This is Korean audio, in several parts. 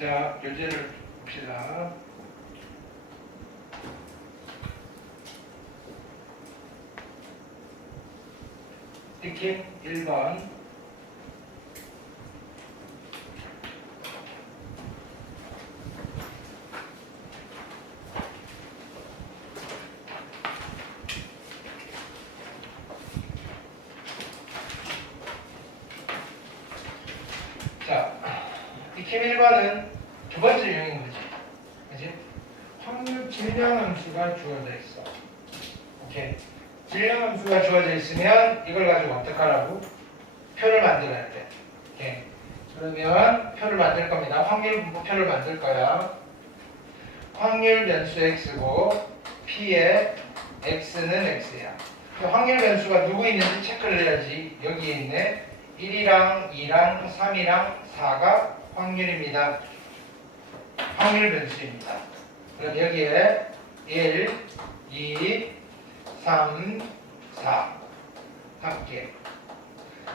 자, 교재를 봅시다. 익힘 1번. 자, 익힘 1번은 두 번째 유형인 거지. 그지? 확률 질량함수가 주어져 있어. 오케이. 질량함수가 주어져 있으면 이걸 가지고 어떻게 하라고? 표를 만들어야 돼. 오케이. 그러면 표를 만들 겁니다. 확률 분포표를 만들 거야. 확률 변수 x고 p의 x는 x야. 확률 변수가 누구 있는지 체크를 해야지. 여기에 있네. 1이랑 2랑 3이랑 4가 확률입니다. 확률 변수입니다. 그럼 여기에 1, 2, 3, 4 합계.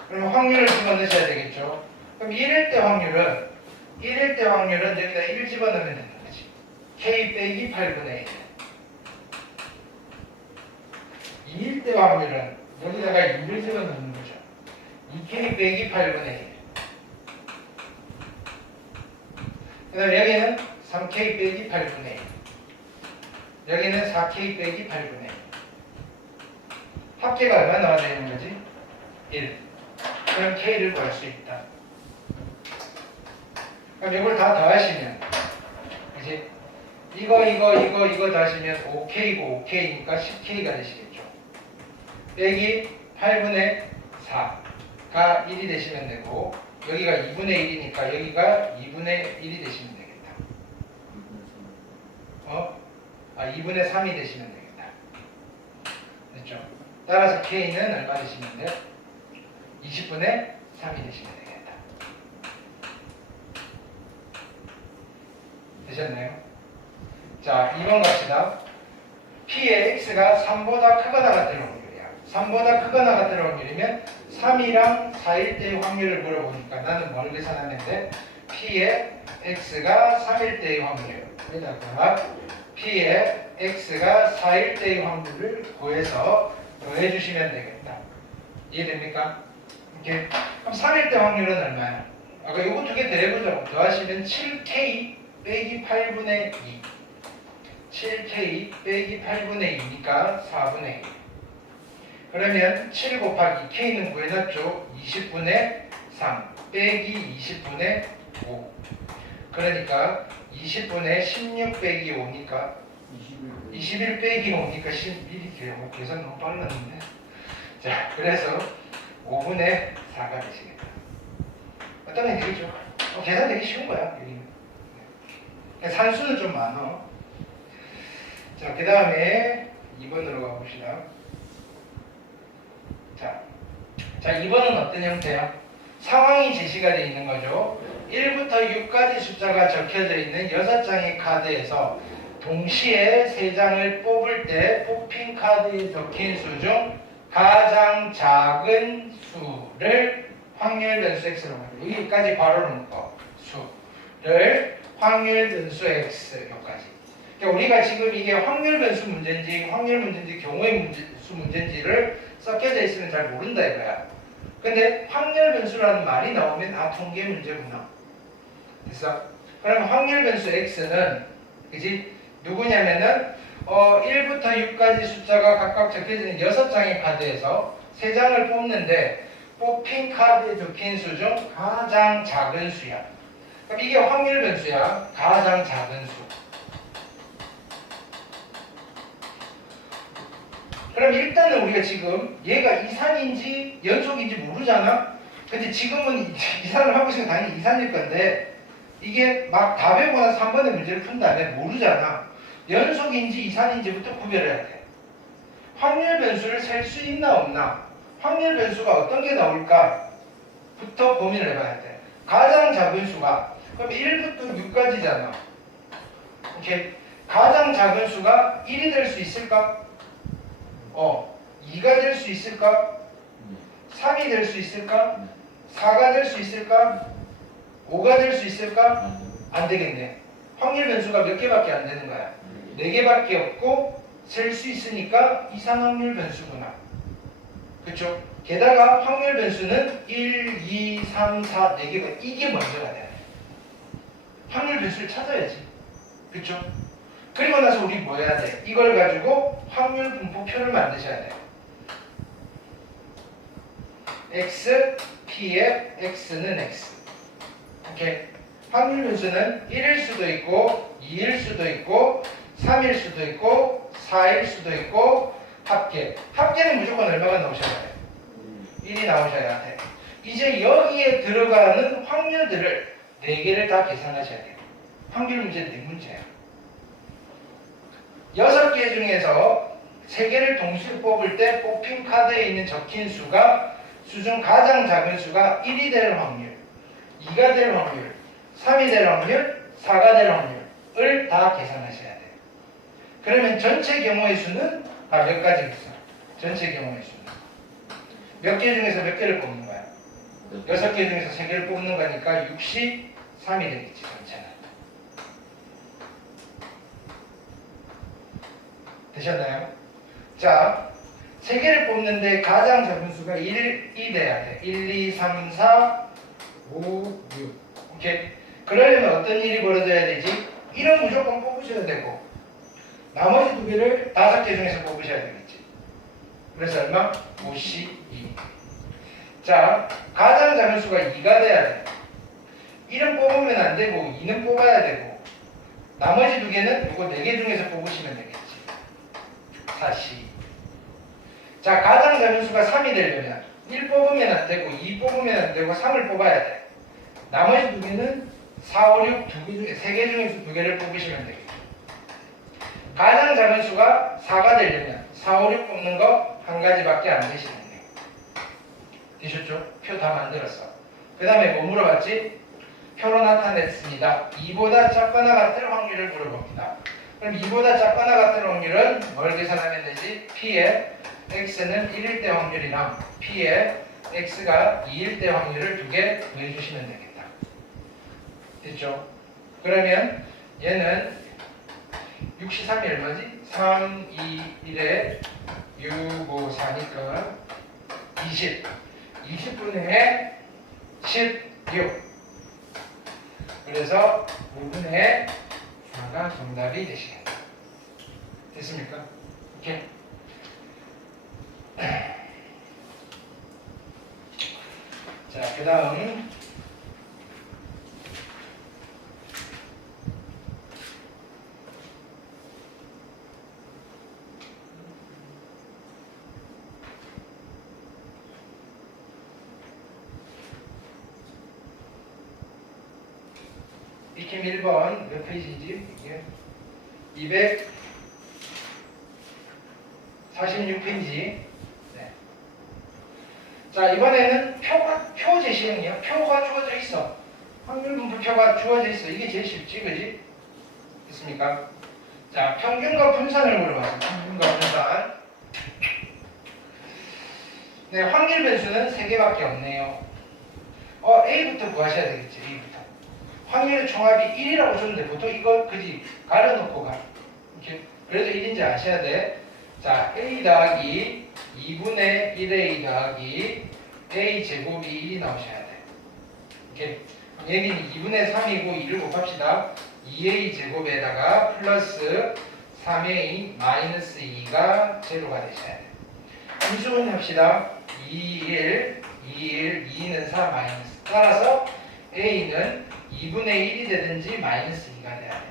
그럼 확률을 집어넣으셔야 되겠죠. 그럼 1일 때 확률은 여기다 1 집어넣으면 되는 거지. k 빼기 8분의 1. 2일 때 확률은 여기다가 2를 집어넣는 거죠. 2k 빼기 8분의 1. 그 다음에 여기는 3k 빼기 8분의 1. 여기는 4k 빼기 8분의 1. 합계가 얼마 나와야 되는 거지? 1. 그럼 k를 구할 수 있다. 그럼 이걸 다 더하시면, 그지? 이거 더하시면 5k고 5k니까 10k가 되시겠죠. 빼기 8분의 4가 1이 되시면 되고, 여기가 2분의 1이니까 여기가 2분의 1이 되시면 되겠다. 2분의 3이 되시면 되겠다. 됐죠? 따라서 k는 얼마 되시면 돼? 20분의 3이 되시면 되겠다. 되셨나요? 자, 2번 갑시다. p의 x가 3보다 크거나 같은 확률이야. 3보다 크거나 같은 확률이면 3이랑 4일 때의 확률을 물어보니까 나는 뭘 계산하면 돼? p의 x가 3일 때의 확률. 여기다가 p의 x가 4일 때의 확률을 구해서 더해주시면 되겠다. 이해됩니까? 오케이. 그럼 3일 때 확률은 얼마야? 아까 이거 두 개 더해보자고. 더하시면 7k 빼기 8분의 2. 7k 빼기 8분의 2니까 4분의 1. 그러면 7 곱하기 k는 구해놨죠. 20분의 3 빼기 20분의 5. 그러니까 20분의 16 빼기 5니까 21 빼기 5니까 11이 돼요. 계산 너무 빨랐는데. 자, 그래서 5분의 4가 되시겠다. 어떤 게 되겠죠? 계산 되기 쉬운 거야, 여기는. 산수는 좀 많아. 자, 그 다음에 2번으로 가봅시다. 자, 2번은 어떤 형태야? 상황이 제시가 되어 있는 거죠. 1부터 6까지 숫자가 적혀져 있는 6장의 카드에서 동시에 3장을 뽑을 때 뽑힌 카드에 적힌 수 중 가장 작은 수를 확률 변수 x로 말해요. 여기까지 바로 묶어. 수를 확률 변수 x 여기까지. 그러니까 우리가 지금 이게 확률 변수 문제인지 확률 문제인지 경우의 수 문제인지를 섞여져 있으면 잘 모른다 이거야. 근데 확률 변수라는 말이 나오면 통계 문제구나. 됐어? 그럼 확률 변수 x는 그지? 누구냐면은 1부터 6까지 숫자가 각각 적혀지는 6장의 카드에서 3장을 뽑는데 뽑힌 카드에 적힌 수 중 가장 작은 수야. 그럼 이게 확률 변수야. 가장 작은 수. 그럼 일단은 우리가 지금 얘가 이산인지 연속인지 모르잖아. 근데 지금은 이산을 하고 있으면 당연히 이산일 건데 이게 막 다 배우고 나서 3번의 문제를 푼 다음에 모르잖아. 연속인지 이산인지부터 구별해야 돼. 확률 변수를 셀 수 있나 없나? 확률 변수가 어떤 게 나올까? 부터 고민을 해봐야 돼. 가장 작은 수가 그럼 1부터 6까지잖아. 오케이. 가장 작은 수가 1이 될 수 있을까? 2가 될 수 있을까? 3이 될 수 있을까? 4가 될 수 있을까? 5가 될 수 있을까? 안 되겠네. 확률 변수가 몇 개밖에 안 되는 거야. 4개밖에 없고 셀 수 있으니까 이상확률 변수구나. 그쵸? 게다가 확률 변수는 1, 2, 3, 4, 4개가 이게 먼저가 돼야 돼. 확률 변수를 찾아야지. 그쵸? 그리고 나서 우리 뭐 해야 돼? 이걸 가지고 확률 분포표를 만드셔야 돼. x, p의 x는 x. 오케이. 확률 변수는 1일 수도 있고 2일 수도 있고 3일 수도 있고 4일 수도 있고 합계. 합계는 무조건 얼마가 나오셔야 돼? 1이 나오셔야 돼. 이제 여기에 들어가는 확률들을 4개를 다 계산하셔야 돼요. 확률 문제는 4문제예요. 6개 중에서 3개를 동시에 뽑을 때 뽑힌 카드에 있는 적힌 수가 수중 가장 작은 수가 1이 될 확률, 2가 될 확률, 3이 될 확률, 4가 될 확률을 다 계산하셔야 돼요. 그러면 전체 경우의 수는 몇 가지겠어? 전체 경우의 수는 몇 개 중에서 몇 개를 뽑는 거야? 6개 중에서 3개를 뽑는 거니까 63이 되겠지, 전체는. 되셨나요? 자, 3개를 뽑는데 가장 작은 수가 1이 돼야 돼. 1, 2, 3, 4, 5, 6. 오케이? 그러려면 어떤 일이 벌어져야 되지? 1은 무조건 뽑으셔야 되고 나머지 2개를 5개 중에서 뽑으셔야 되겠지. 그래서 얼마? 52. 자, 가장 작은 수가 2가 돼야 돼. 1은 뽑으면 안 되고 2는 뽑아야 되고 나머지 2개는 이거 4개 중에서 뽑으시면 되겠지. 40. 자, 가장 작은 수가 3이 되려면 1 뽑으면 안 되고 2 뽑으면 안 되고 3을 뽑아야 돼. 나머지 2개는 4, 5, 6 3개 중에서 2개를 뽑으시면 되겠죠. 가장 작은 수가 4가 되려면 4, 5, 6 뽑는 거 한 가지밖에 안 되시겠네요. 되셨죠? 표 다 만들었어. 그 다음에 뭐 물어봤지? 표로 나타냈습니다. 2보다 작거나 같을 확률을 물어봅니다. 그럼 2보다 작거나 같을 확률은 뭘 계산하면 되지? P의 X는 1일 때 확률이랑 P의 X가 2일 때 확률을 2개 구해주시면 되겠다. 됐죠? 그러면 얘는 63이 얼마지? 3, 2, 1에 6, 5, 4니까 20. 20분의 16. 그래서 5분의 4가 정답이 되시겠다. 됐습니까? 오케이. 자, 그 다음 익힘 1번 몇 페이지지? 이게 246페이지. 네. 자, 이번에는 표 제시형이야. 표가 주어져 있어. 확률 분포표가 주어져 있어. 이게 제일 쉽지, 그지? 됐습니까? 자, 평균과 분산을 물어봤어. 평균과 분산. 네, 확률 변수는 3개밖에 없네요. A부터 구하셔야 되겠지, A부터. 확률의 총합이 1이라고 줬는데 보통 이거 그지 가려놓고 가. 이렇게 그래도 1인지 아셔야 돼. 자, A 더하기 2분의 1A 더하기 A 제곱이 1이 나오셔야 돼. 이렇게 여기는 2분의 3이고 2를 곱합시다. 2A 제곱에다가 플러스 3A 마이너스 2가 제로가 되셔야 돼. 함수분 합시다. 2, 1, 2, 1, 2는 4 마이너스. 따라서 A는 2분의 1이 되든지 마이너스 2가 돼야 돼.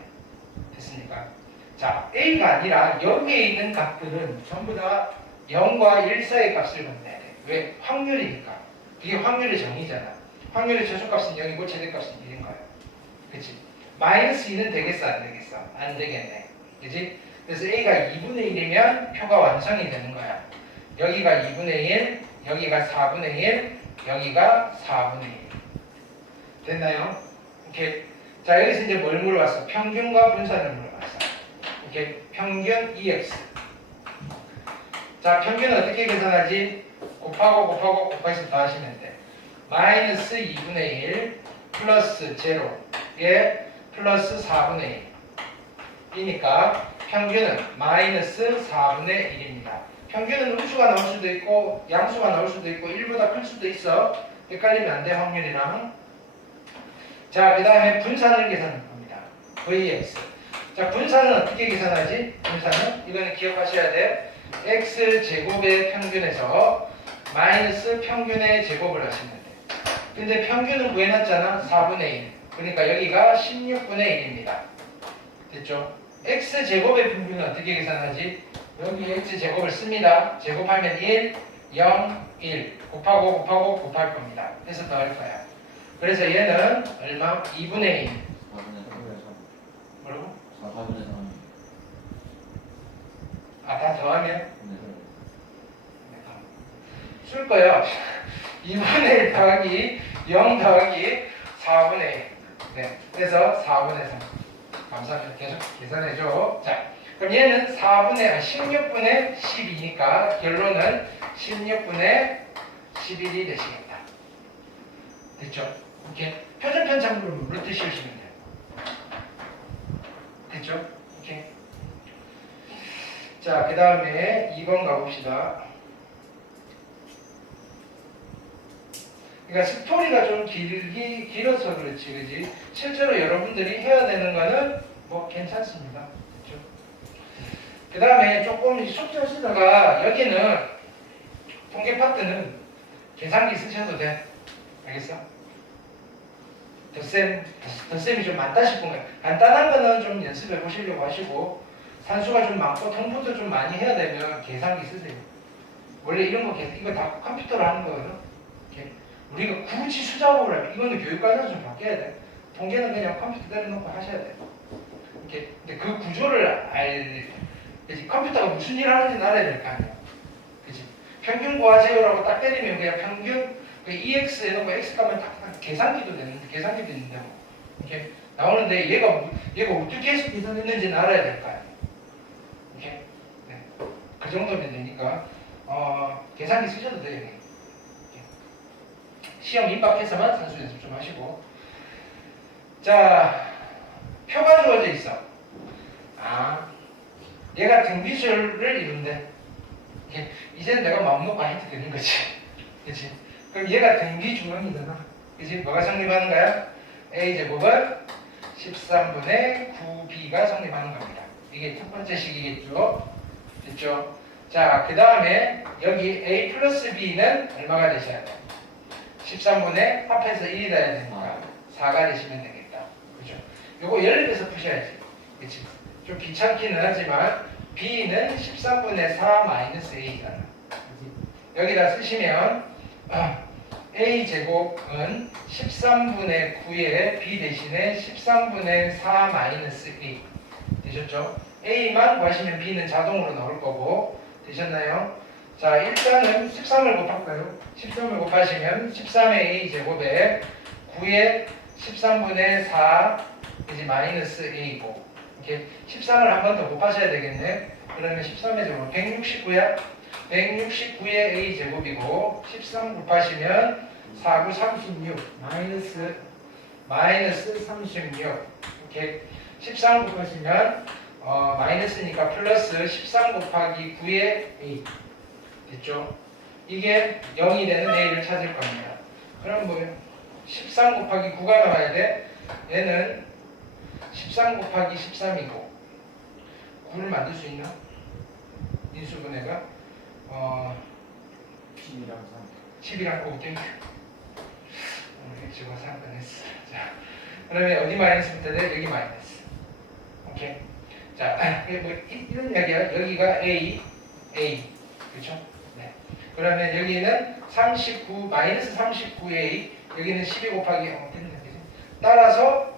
됐습니까? 자, A가 아니라 여기에 있는 값들은 전부 다 0과 1 사이의 값을 건너야 돼. 왜? 확률이니까. 그게 확률의 정의잖아. 확률의 최소값은 0이고 최대값은 1인 거야. 그치? 마이너스 2는 되겠어? 안 되겠어? 안 되겠네. 그치? 그래서 A가 2분의 1이면 표가 완성이 되는 거야. 여기가 2분의 1, 여기가 4분의 1, 여기가 4분의 1. 됐나요? 오케이. 자, 여기서 이제 뭘 물어봤어? 평균과 분산을 물어봤어. 오케이. 평균 EX. 자, 평균은 어떻게 계산하지? 곱하고 곱해서 더하시면 돼. 마이너스 2분의 1 플러스 제로에 플러스 4분의 1이니까 평균은 마이너스 4분의 1입니다. 평균은 음수가 나올 수도 있고 양수가 나올 수도 있고 1보다 클 수도 있어. 헷갈리면 안 돼, 확률이랑. 자, 그 다음에 분산을 계산할 겁니다. Vx. 자, 분산은 어떻게 계산하지? 분산은 이거는 기억하셔야 돼. x제곱의 평균에서 마이너스 평균의 제곱을 하시면 돼. 근데 평균은 구해놨잖아. 4분의 1. 그러니까 여기가 16분의 1입니다. 됐죠? x제곱의 평균은 어떻게 계산하지? 여기 x제곱을 씁니다. 제곱하면 1, 0, 1. 곱하고 곱할 겁니다. 해서 더할 거야. 그래서 얘는 얼마? 2분의 1. 4분의 3. 뭐라고? 4분의 3. 아, 다 더하면? 네. 쓸 거야. 2분의 1 더하기 0 더하기 4분의 1. 네. 그래서 4분의 3. 감사합니다. 계속 계산해줘. 자, 그럼 얘는 16분의 12니까 결론은 16분의 11이 되시겠다. 됐죠? 이렇게 표준 편차물을 물을 듯이 하시면 돼요. 됐죠? 오케이. 자, 그 다음에 2번 가봅시다. 그러니까 스토리가 좀 길어서 그렇지, 그지? 실제로 여러분들이 해야 되는 거는 뭐 괜찮습니다. 그렇죠? 그 다음에 조금 숙제 하시다가 여기는 통계 파트는 계산기 쓰셔도 돼. 알겠어? 덧셈이 좀 많다 싶은 거예요. 간단한 거는 좀 연습해 보시려고 하시고 산수가 좀 많고 통분도 좀 많이 해야 되면 계산기 쓰세요. 원래 이런 거 이거 다 컴퓨터로 하는 거거든. 이렇게. 우리가 굳이 수작업을 하면 이거는 교육과정에서 좀 바뀌어야 돼. 통계는 그냥 컴퓨터 때려놓고 하셔야 돼. 이렇게. 근데 그 구조를 그치? 컴퓨터가 무슨 일을 하는지 알아야 될 거 아니야. 그치? 평균 구하세요라고 딱 때리면 그냥 평균 EX 해놓고 X 값만 딱 계산기도 되는데 계산기도 있는데 뭐 이렇게 나오는데 얘가 어떻게 해서 계산했는지는 알아야 될 거 아니야. 이렇게. 네. 그 정도면 되니까 계산기 쓰셔도 돼요. 이렇게. 시험 입학해서만 산수 연습 좀 하시고. 자, 표가 주어져 있어. 아, 얘가 등비수를 이룬대. 이제는 내가 마음 놓고 해도 되는 거지. 그치? 그럼 얘가 등비 중앙이잖아. 그치? 뭐가 성립하는 거야? A제곱은 13분의 9B가 성립하는 겁니다. 이게 첫 번째 식이겠죠? 됐죠? 자, 그 다음에 여기 A 플러스 B는 얼마가 되셔야 돼? 13분의 합해서 1이 돼야 되니까 4가 되시면 되겠다. 그죠? 요거 예를 들어서 푸셔야지. 그치? 좀 귀찮기는 하지만 B는 13분의 4 마이너스 A잖아. 여기다 쓰시면 A제곱은 13분의 9에 B 대신에 13분의 4 마이너스 A 되셨죠? A만 구하시면 B는 자동으로 나올 거고 되셨나요? 자, 일단은 13을 곱할까요? 13을 곱하시면 13의 A제곱에 9에 13분의 4 이제 마이너스 A고 이렇게 13을 한 번 더 곱하셔야 되겠네. 그러면 13의 제곱 169야. 169의 A제곱이고 13 곱하시면 4, 9, 36 마이너스 36 이렇게 13 곱하시면 마이너스니까 플러스 13 곱하기 9의 A 됐죠? 이게 0이 되는 A를 찾을 겁니다. 그럼 뭐예요? 13 곱하기 9가 나와야 돼. 얘는 13 곱하기 13이고 9를 만들 수 있나? 인수분해가 10이랑 9 땡큐. x가 3번 했어. 자, 그러면 어디 마이너스부터 돼? 여기 마이너스. 오케이. 자, 뭐 이런 이야기야. 여기가 A. 그렇죠? 네. 그러면 여기는 39 마이너스 39A. 여기는 12 곱하기 따라서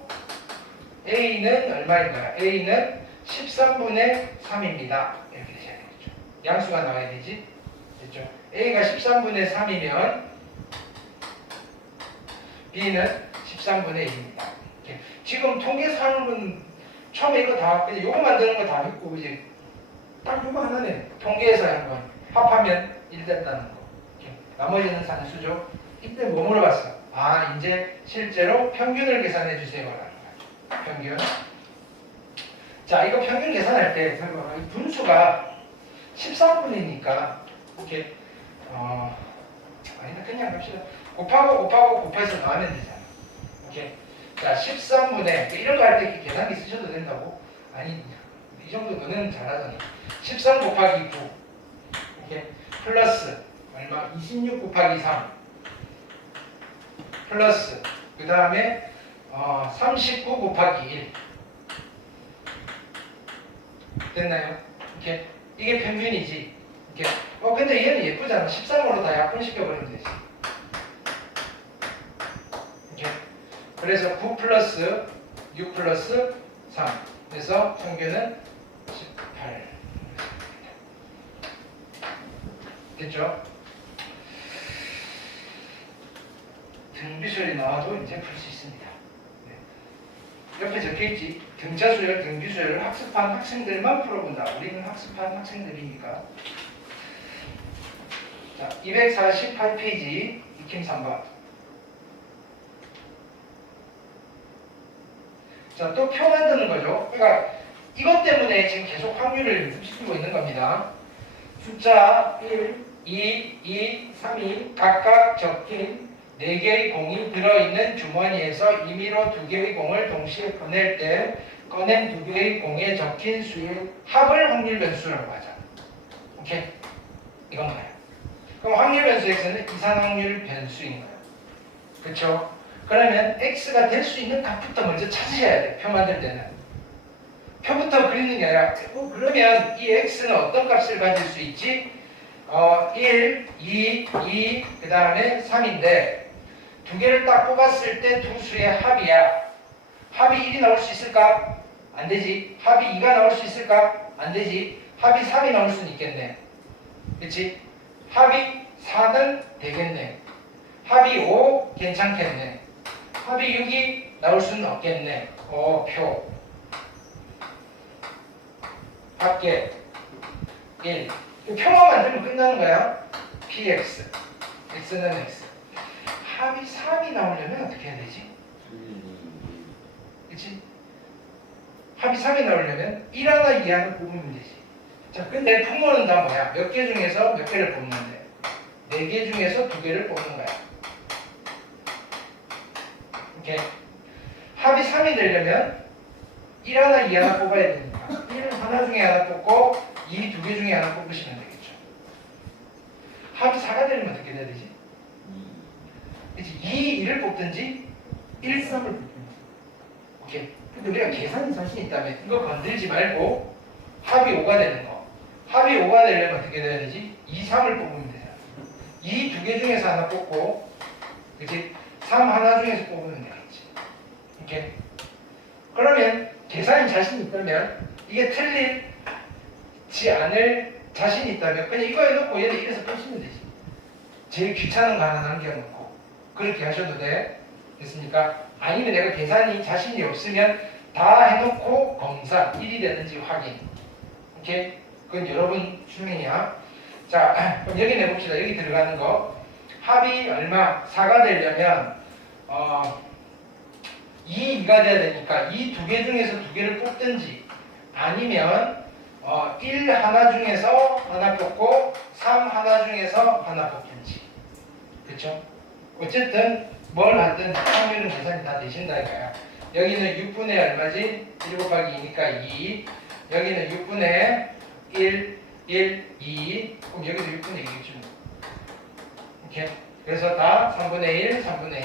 A는 얼마인 거야? A는 13분의 3입니다. 이렇게 되셔야 되겠죠. 양수가 나와야 되지. 됐죠? A가 13분의 3이면 B는 13분의 1입니다. 지금 통계상은 처음에 이거 다 요거 만드는 거 다 했고 이제 딱 요거 하나네. 통계에서 한번 합하면 1 됐다는 거. 나머지는 산수죠. 이때 뭐 물어봤어? 아, 이제 실제로 평균을 계산해 주세요라는 거야. 평균. 자, 이거 평균 계산할 때 잠깐만, 이 분수가 13분이니까 이렇게 아니다, 그냥 합시다. 곱하고 곱해서 나오면 되잖아. 오케이. 자, 13분의 이런 거 할 때 계산기 쓰셔도 된다고? 아니, 이 정도 너는 잘하잖아. 13 곱하기 9 이렇게 플러스 얼마? 26 곱하기 3 플러스 그 다음에 39 곱하기 1 됐나요? 이렇게 이게 평균이지. 이렇게 근데 얘는 예쁘잖아. 13으로 다 약분시켜버리면 되지. 이렇게 그래서 9 플러스 6 플러스 3 그래서 평균은 18 됐죠? 등비수열이 나와도 이제 풀 수 있습니다. 네. 옆에 적혀있지. 등차수열, 등비수열을 학습한 학생들만 풀어본다. 우리는 학습한 학생들이니까. 자, 248페이지 익힘 3번. 자, 또 표 만드는 거죠. 그러니까 이것 때문에 지금 계속 확률을 연습시키고 있는 겁니다. 숫자 1, 2, 2, 3이 각각 적힌 4개의 공이 들어있는 주머니에서 임의로 2개의 공을 동시에 꺼낼 때 꺼낸 2개의 공에 적힌 수의 합을 확률 변수라고 하죠. 오케이? 이건 뭐예요? 그럼 확률 변수 x는 이산 확률 변수인 거예요. 그렇죠? 그러면 x가 될 수 있는 값부터 먼저 찾으셔야 돼요. 표 만들 때는. 표부터 그리는 게 아니라 그러면 이 x는 어떤 값을 가질 수 있지? 1, 2, 2, 그 다음에 3인데 두 개를 딱 뽑았을 때 두 수의 합이야. 합이 1이 나올 수 있을까? 안 되지. 합이 2가 나올 수 있을까? 안 되지. 합이 3이 나올 수는 있겠네. 그치? 합이 4는 되겠네. 합이 5 괜찮겠네. 합이 6이 나올 수는 없겠네. 표. 합계 1. 표만 만들면 끝나는 거야. px. x는 x. 합이 3이 나오려면 어떻게 해야 되지? 그치? 합이 3이 나오려면 1 하나 2 하나 뽑으면 되지. 자, 근데 분모는 다 뭐야? 몇 개 중에서 몇 개를 뽑는데? 4개 중에서 2개를 뽑는 거야. 오케이. 합이 3이 되려면 1 하나 2 하나 뽑아야 되니까 1 하나 중에 하나 뽑고 2 2개 중에 하나 뽑으시면 되겠죠. 합이 4가 되려면 어떻게 돼야 되지? 그치? 2, 1을 뽑든지 1, 3을 뽑든지. 오케이. 근데 우리가 계산이 자신 있다면 이거 건들지 말고 합이 5가 되는 거. 합이 5가 되려면 어떻게 돼야 되지? 2, 3을 뽑으면 되잖아. 2 2개 중에서 하나 뽑고 그치? 3 하나 중에서 뽑으면 되겠지. 오케이. 그러면 계산이 자신 있다면 이게 틀리지 않을 자신이 있다면 그냥 이거 해놓고 얘를 이래서 푸시면 되지. 제일 귀찮은 거 하나 남겨놓고 그렇게 하셔도 돼. 됐습니까? 아니면 내가 계산이 자신이 없으면 다 해놓고 검사 1이 되는지 확인. 오케이? 그건 여러분 수행이야. 자, 그럼 여기 내봅시다. 여기 들어가는 거 합이 얼마? 4가 되려면 2, 2가 돼야 되니까 이 2개 중에서 2개를 뽑든지 아니면 1 하나 중에서 하나 뽑고 3 하나 중에서 하나 뽑든지. 그렇죠? 어쨌든 뭘 하든 확률은 계산이 다 되신다 이거야. 여기는 6분의 얼마지? 1 곱하기 2니까 2. 여기는 6분의 1, 1, 2. 그럼 여기도 6분의 2겠죠. 오케이? 그래서 다 3분의 1, 3분의 1.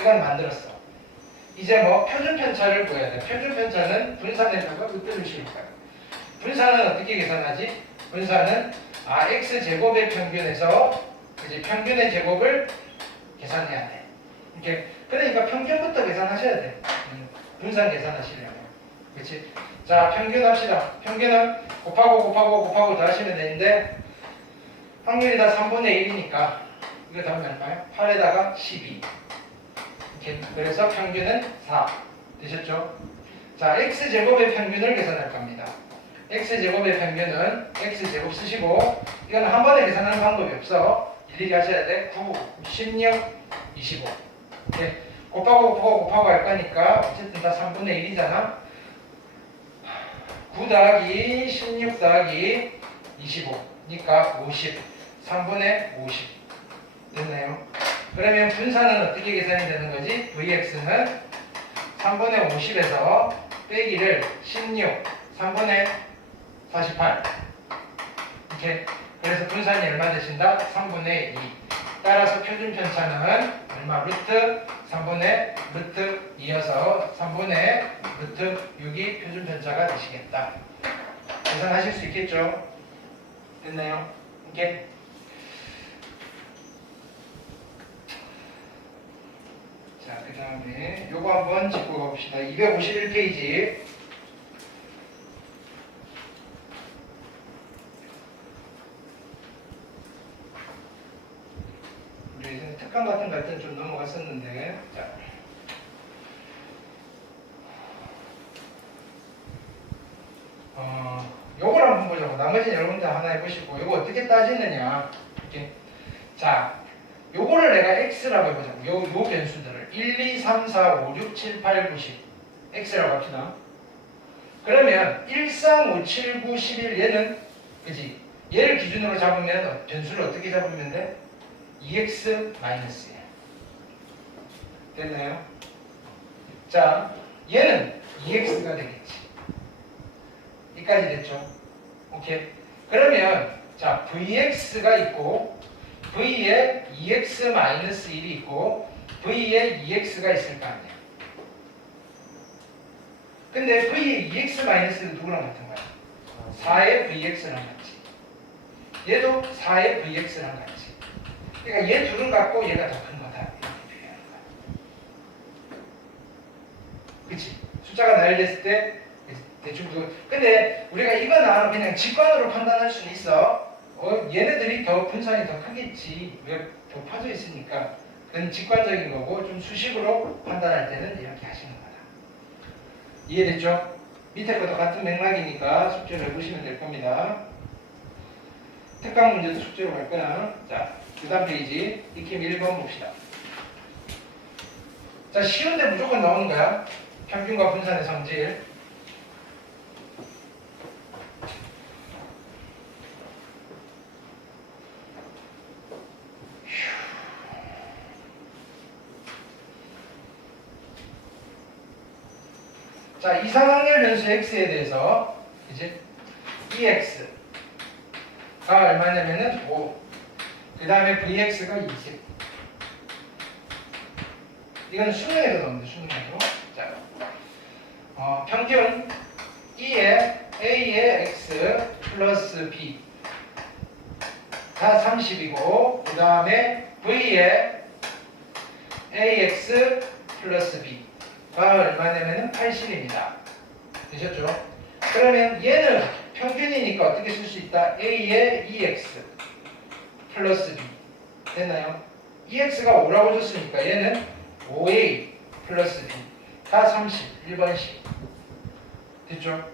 이건 만들었어. 이제 뭐 표준 편차를 구해야 돼. 표준 편차는 분산의 표가 으뜸을 씌울 거야. 분산은 어떻게 계산하지? 분산은 x 제곱의 평균에서 이제 평균의 제곱을 계산해야 돼. 이렇게 그러니까 평균부터 계산하셔야 돼. 분산 계산하시려면. 그렇지? 자, 평균 합시다. 평균은 곱하고 더 하시면 되는데 확률이 다 3분의 1이니까 이거 답은 얼마요? 8에다가 12. 이렇게. 그래서 평균은 4. 되셨죠? 자, x제곱의 평균을 계산할 겁니다. x제곱의 평균은 x제곱 쓰시고 이건 한 번에 계산하는 방법이 없어. 일일이 하셔야 돼. 9, 16, 25. 이렇게 곱하고 할 거니까 어쨌든 다 3분의 1이잖아. 9 더하기 16 더하기 25니까 50. 3분의 50 됐나요? 그러면 분산은 어떻게 계산이 되는 거지? Vx는 3분의 50에서 빼기를 16 3분의 48 이렇게. 그래서 분산이 얼마 되신다? 3분의 2. 따라서 표준 편차는 얼마? 루트 3분의 루트 2여서 3분의 루트 6이 표준 편차가 되시겠다. 계산하실 수 있겠죠? 됐나요? 이렇게. 자, 그 다음에 요거 한번 짚고 가봅시다. 251페이지. 우리 예전에 특강 같은 거 할 때는 좀 넘어갔었는데, 자. 요걸 한번 보자고. 나머지는 여러분들 하나 해보시고, 요거 어떻게 따지느냐. 이렇게. 자, 요거를 내가 x라고 해보자고. 요 변수들을 1, 2, 3, 4, 5, 6, 7, 8, 9, 10 x라고 합시다. 그러면 1, 3, 5, 7, 9, 11 얘는 그지? 얘를 기준으로 잡으면 변수를 어떻게 잡으면 돼? 2x 마이너스 1 됐나요? 자, 얘는 2x가 되겠지. 여기까지 됐죠? 오케이. 그러면 자, vx가 있고 v에 2x-1이 있고 v에 2x가 있을 거 아니야. 근데 v의 2x-는 누구랑 같은 거야? 4의 vx랑 같지. 얘도 4의 vx랑 같지. 그러니까 얘 둘은 같고 얘가 더 큰 거다. 이렇게 표현하는 거야. 그치? 숫자가 나열됐을 때 대충 근데 우리가 이거는 그냥 직관으로 판단할 수는 있어. 얘네들이 더 분산이 더 크겠지. 왜 더 퍼져 있으니까. 그건 직관적인 거고 좀 수식으로 판단할 때는 이렇게 하시는 거다. 이해됐죠? 밑에 것도 같은 맥락이니까 숙제를 해보시면 될 겁니다. 특강 문제도 숙제로 갈 거야. 자, 그 다음 페이지 익힘 1번 봅시다. 자, 쉬운데 무조건 나오는 거야. 평균과 분산의 성질. 자, 이상확률 변수 x에 대해서 이제 ex가 얼마냐면은 5. 그 다음에 vx가 20. 이건 수능에도 나오는데 수능에도. 자, 평균 E에 A의 x 플러스 b 다 30이고 그 다음에 v에 ax 플러스 b가 얼마냐면은 80입니다. 되셨죠? 그러면 얘는 평균이니까 어떻게 쓸 수 있다? a의 ex 플러스 b 됐나요? ex가 5라고 줬으니까 얘는 5a 플러스 b 다 30, 1번씩 됐죠?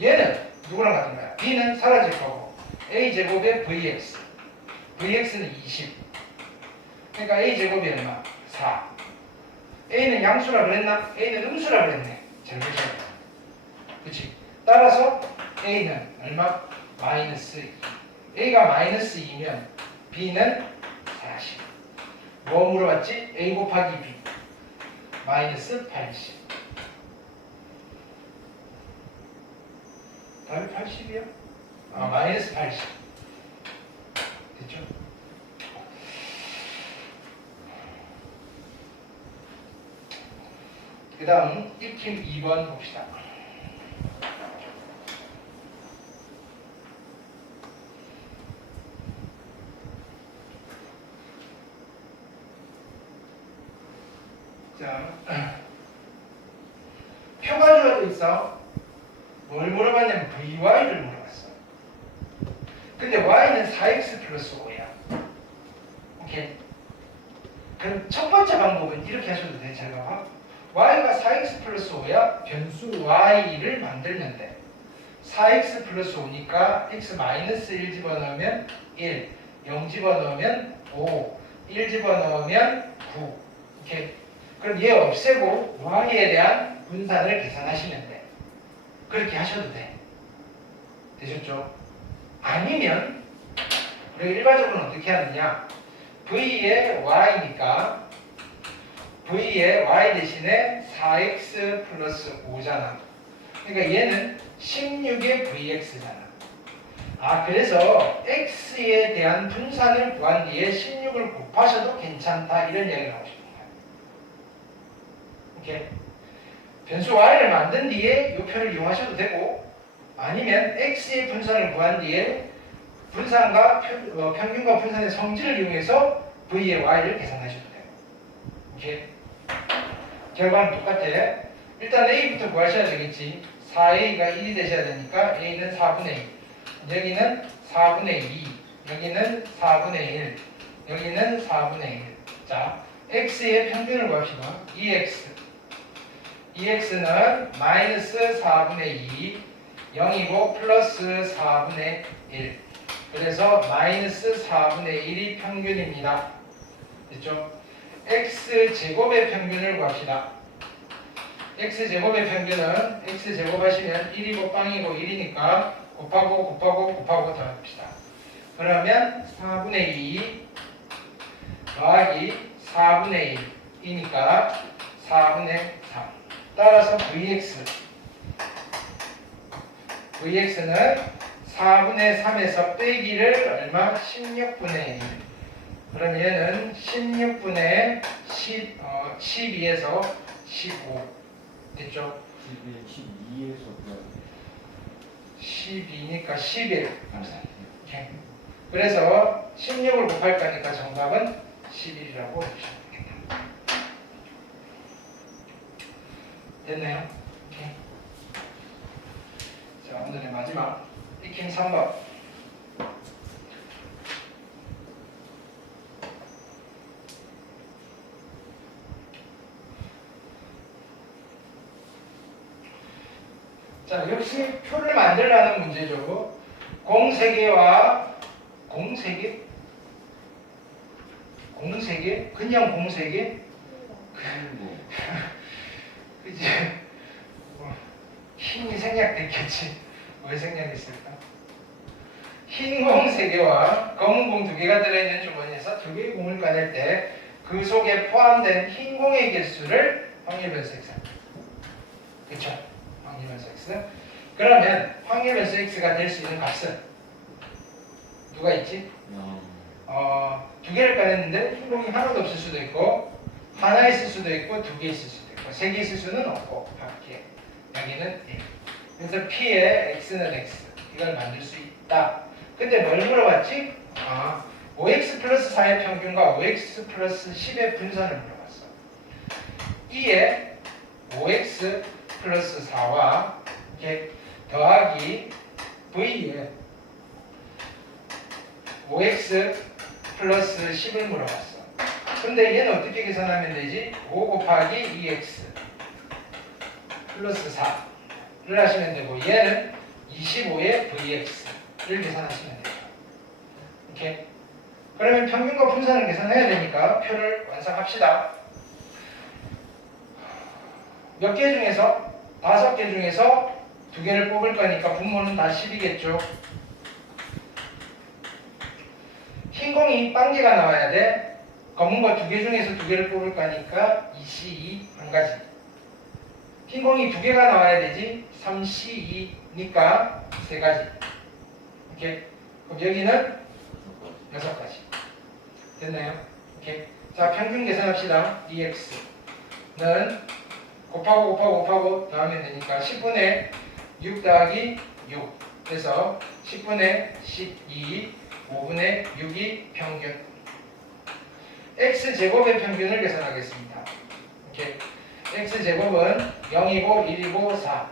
얘는 누구랑 같은 거야? b는 사라질 거고 a제곱의 vx는 20 그러니까 a제곱이 얼마? 4 a는 양수라 그랬나? a는 음수라 그랬네. 잘 보셔야 돼. 그치? 따라서 a는 얼마? 마이너스 2 a가 마이너스 2면 b는 40 뭐 물어봤지? a 곱하기 b 마이너스 80 답이 80이야? 마이너스 80 됐죠? 그 다음 익힘 2번 봅시다. 자, 표가 주어져 있어. 뭘 물어봤냐면 vy를 물어봤어. 근데 y는 4x 플러스 5야. 오케이. 그럼 첫 번째 방법은 이렇게 하셔도 돼. 잘 봐봐. y가 4x 플러스 5야. 변수 y를 만들면 돼. 4x 플러스 5니까 x 마이너스 1 집어넣으면 1, 0 집어넣으면 5, 1 집어넣으면 9. 이렇게. 그럼 얘 없애고 y에 대한 분산을 계산하시면 돼. 그렇게 하셔도 돼. 되셨죠? 아니면 우리가 일반적으로는 어떻게 하느냐? v의 y니까 v의 y 대신에 4x 플러스 5잖아. 그러니까 얘는 16의 vx잖아. 아, 그래서 x에 대한 분산을 구한 뒤에 16을 곱하셔도 괜찮다, 이런 이야기를 하고 싶은 거야. 오케이? 변수 y를 만든 뒤에 이 표를 이용하셔도 되고, 아니면 x의 분산을 구한 뒤에 분산과 평균과 분산의 성질을 이용해서 v의 y를 계산하셔도 돼요. 오케이? 결과는 똑같아. 일단 a부터 구하셔야 되겠지. 4a가 1이 되셔야 되니까 a는 4분의 1, 여기는 4분의 2, 여기는 4분의 1, 여기는 4분의 1. 자, x의 평균을 구합시다. 2x는 마이너스 4분의 2, 0이고 플러스 4분의 1. 그래서 마이너스 4분의 1이 평균입니다. 됐죠? x제곱의 평균을 구합시다. x제곱의 평균은 x제곱 하시면 1이고 빵이고 1이니까 곱하고 더합시다. 그러면 4분의 2 더하기 4분의 1이니까 4분의 3. 따라서 vx는 4분의 3에서 빼기를 얼마? 16분의 1. 그럼 얘는 16분의 12에서 15. 됐죠? 12에서 12니까 11. 그래서 16을 곱할 거니까 정답은 11이라고 해주시면 되겠다. 됐나요? 오케이. 자, 오늘의 마지막 익힘 3번. 자, 역시 표를 만들라는 문제죠. 공세개와 공세개? 그냥 공세개? 그치? 힘이 생략됐겠지. 왜 생략했을까? 흰 공 3개와 검은 공 2개가 들어있는 주머니에서 2개의 공을 꺼낼 때 그 속에 포함된 흰 공의 개수를 확률변수 x. 그쵸? 확률변수 x. 그러면 확률변수 x가 될 수 있는 값은 누가 있지? 2개를 꺼냈는데 흰 공이 하나도 없을 수도 있고, 하나 있을 수도 있고, 2개 있을 수도 있고, 3개 있을 수는 없고, 밖에. 여기는 1. 그래서 P의 X는 X. 이걸 만들 수 있다. 근데 뭘 물어봤지? 5X 플러스 4의 평균과 5X 플러스 10의 분산을 물어봤어. 이에 5X 플러스 4와 이렇게 더하기 V에 5X 플러스 10을 물어봤어. 근데 얘는 어떻게 계산하면 되지? 5 곱하기 2X 플러스 4를 하시면 되고, 얘는 25의 VX를 계산하시면 돼요. 오케이? 그러면 평균과 분산을 계산해야 되니까 표를 완성합시다. 몇 개 중에서? 5개 중에서 2개를 뽑을 거니까 분모는 다 10이겠죠. 흰 공이 빵개가 나와야 돼. 검은 거 2개 중에서 2개를 뽑을 거니까 2C2 한 가지. 흰 공이 2개가 나와야 되지. 3C2니까 3가지. 오케이. 그럼 여기는 6가지. 됐나요? 오케이. 자, 평균 계산합시다. EX는 곱하고 더하면 되니까 10분의 6 더하기 6. 그래서 10분의 12, 5분의 6이 평균. X제곱의 평균을 계산하겠습니다. 오케이. X제곱은 0이고 1이고 4.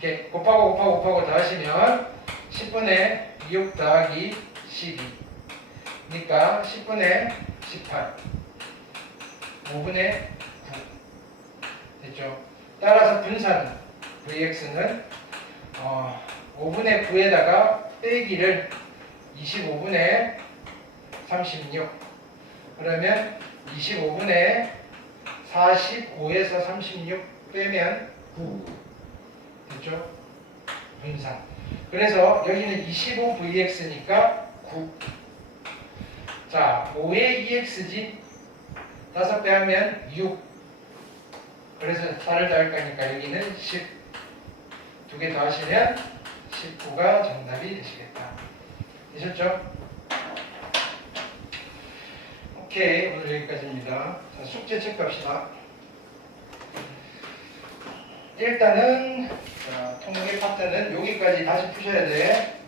이렇게 곱하고 더하시면 10분의 6 더하기 12. 그러니까 10분의 18. 5분의 9. 됐죠? 따라서 분산 Vx는 5분의 9에다가 빼기를 25분의 36. 그러면 25분의 45에서 36 빼면 9. 됐죠? 분산. 그래서 여기는 25vx니까 9. 자, 5의 2x지 5배 하면 6. 그래서 4를 더할 거니까 여기는 10. 2개 더하시면 19가 정답이 되시겠다. 되셨죠? 오케이, 오늘 여기까지입니다. 자, 숙제 체크합시다. 일단은 자, 통계 파트는 여기까지 다시 푸셔야 돼.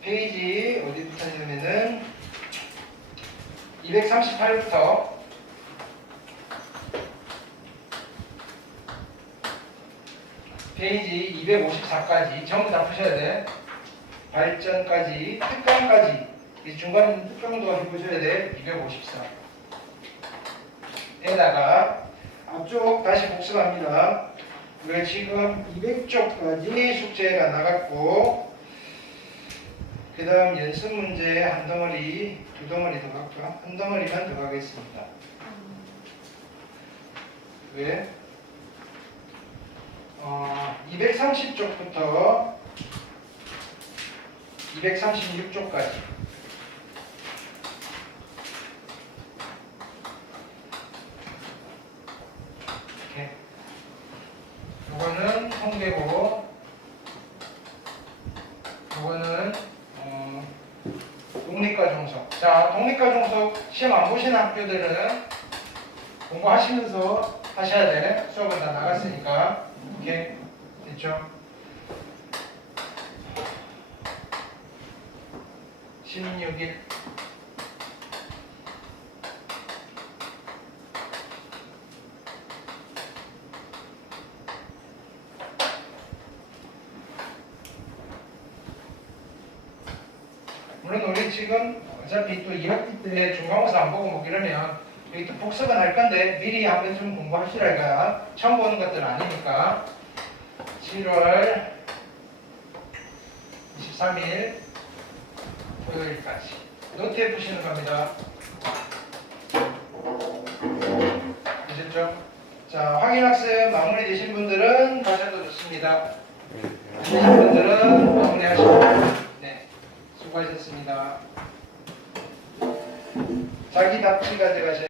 페이지 어디부터 하냐면은 238부터 페이지 254까지 전부 다 푸셔야 돼. 발전까지, 특강까지 이 중간 특강도 해보셔야 돼. 254 에다가 앞쪽 다시 복습합니다. 왜 지금 200쪽까지 숙제가 나갔고 그 다음 연습 문제 한 덩어리, 두 덩어리 더 갈까? 한 덩어리만 더 가겠습니다. 왜? 230쪽부터 236쪽까지 이렇게 요거는 통계고 요거는 독립과 종속. 자, 독립과 종속 시험 안 보신 학교들은 공부하시면서 하셔야 돼. 수업은 다 나갔으니까. 오케이? 됐죠? 16일 물론 우리 지금 어차피 또 2학기 때 중간고사 안 보고 뭐 이러면 여기 또 복습은 할 건데 미리 한번 좀 공부하시라 이거야. 처음 보는 것들은 아니니까. 7월 23일 토요일까지 노트에 푸시는 겁니다. 아셨죠? 자, 확인학습 마무리 되신 분들은 가셔도 좋습니다. 안 되신 분들은 마무리하시고. 네, 수고하셨습니다. 자기 답지 가져가셔야